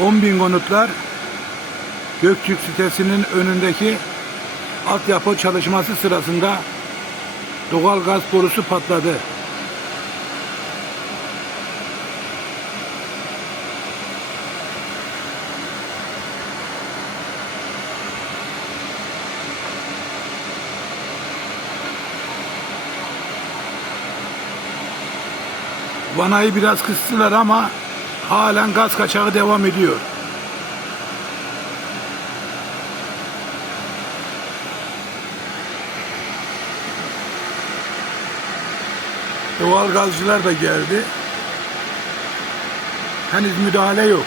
10.000 konutlar Göktürk sitesinin önündeki altyapı çalışması sırasında doğal gaz borusu patladı. Vanayı biraz kıstılar ama halen gaz kaçağı devam ediyor. Doğal gazcılar da geldi. Henüz müdahale yok.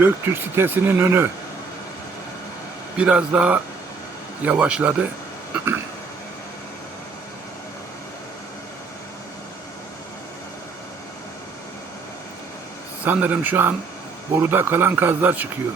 Göktürk sitesinin önü biraz daha yavaşladı. Sanırım şu an boruda kalan gazlar çıkıyor.